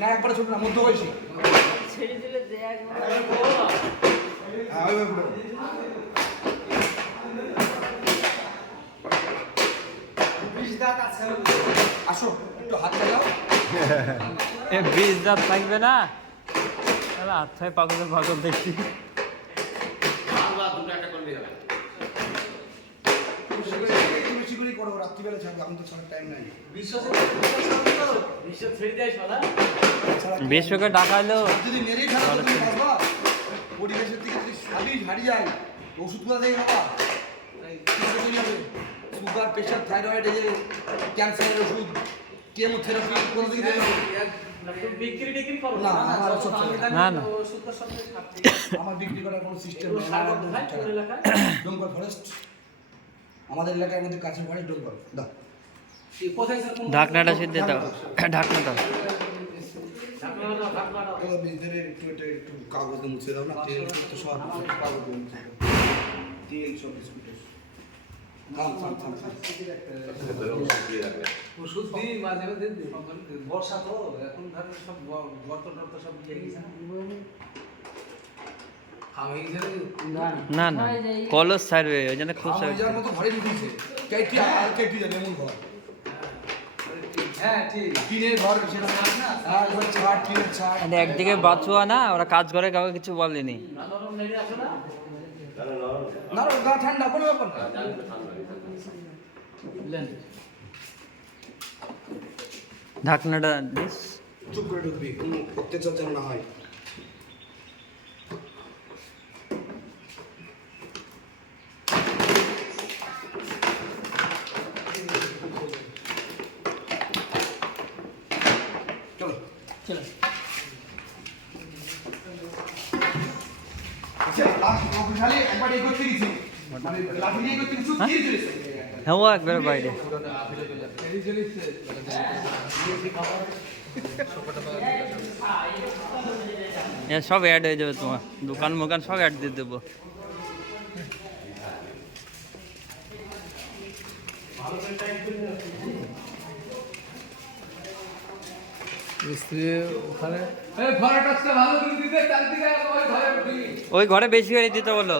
না একবারে ছোট না মধ্য বয়সী ছেড়ে দিলে দেখ হ্যাঁ ওই আসো একটু হাত লাগাও এ 20 দাঁত থাকবে না তাহলে আচ্ছাই পাগলের পাগল দেখছি বেশি করো রাত্রিবেলা ছাড়বে এখন তো ছাড়ার টাইম নাই বিশ্বকে ডাকাইলো যদি মেরেই থাকো তুমি বাঁচবা পরিবেশের থেকে যদি সবই হারিয়ে যায় ওষুধগুলো দেয় বাবা সুগার প্রেশার থাইরয়েড এই যে ক্যান্সারের ওষুধ কেমোথেরাপি কোনো দিকে দেবে না আমার ওষুধ চলে না। না না আমার বিক্রি করার কোনো সিস্টেম নেই ডোমকল ফরেস্ট আমাদের এলাকার মধ্যে কাছে ফরেস্ট ডোমকল দাও ঢাকনাটা সিদ্ধ দাও ঢাকনা দাও ভিতরে একটু এটা একটু কাগজে মুছে দাও না তেল তো সব কাগজে মুছে দাও তেল সব বিস্কুটের থাম থাম থাম থাম ওষুধ দিই মাঝে মাঝে বর্ষা তো এখন ধরেন সব গর্ত টর্ত সব দিয়ে গেছে আমি না না কলস ছাড়বে ওই জন্য খুব আমার যার মতো ঘরে ঢুকেছে কেটি আর কেটি যাবে এমন ঘর হ্যাঁ ঠিক টিনের ঘর সেটা না আর এবার ছাদ টিনের ছাদ মানে একদিকে বাঁচুয়া না ওরা কাজ করে কাউকে কিছু বলেনি না না গা ঠান্ডা কোনো ব্যাপার না ঢাকনাটা দিস চুপ করে ঢুকবি কোনো অত্যাচার যেন না হয় চলো চলো আচ্ছা লাস্ট খালি একবার এই করতে গেছি মানে লাঠি নিয়ে করতে কিছু কি চলেছে হ্যাঁ ও একবারে বাইরে সব অ্যাড হয়ে যাবে তোমার দোকান মোকান সব অ্যাড দিয়ে দেবো মিস্ত্রি ওখানে এই ঘরে টাচটা ভালো করে দিতে চারদিকে ওই ঘরে উঠি ওই ঘরে বেশি করে দিতে বলো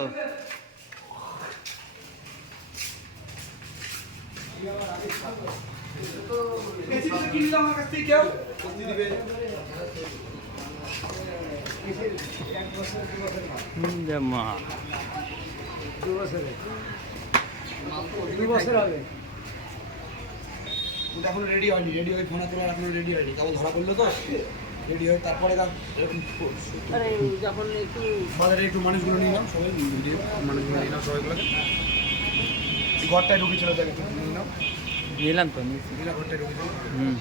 বেশি কিছু কিনলে আমার কাছ থেকে কেউ বস্তি দিবে যে মা 2 বছর আগে কিন্তু এখন রেডি হয়নি রেডি হয়ে ফোনে তোলার এখন রেডি হয়নি কেমন ধরা পড়লো তো রেডি হয়ে তারপরে এরকম আরে যখন একটু বাজারে একটু মানুষগুলো নিয়ে নাও সবাই ভিডিও মানুষগুলো নিয়ে নাও সবাইগুলোকে ঘরটায় ঢুকে চলে যাবে একটু নিয়ে নাও নিলাম তো ঘরটায় ঢুকে চলে হুম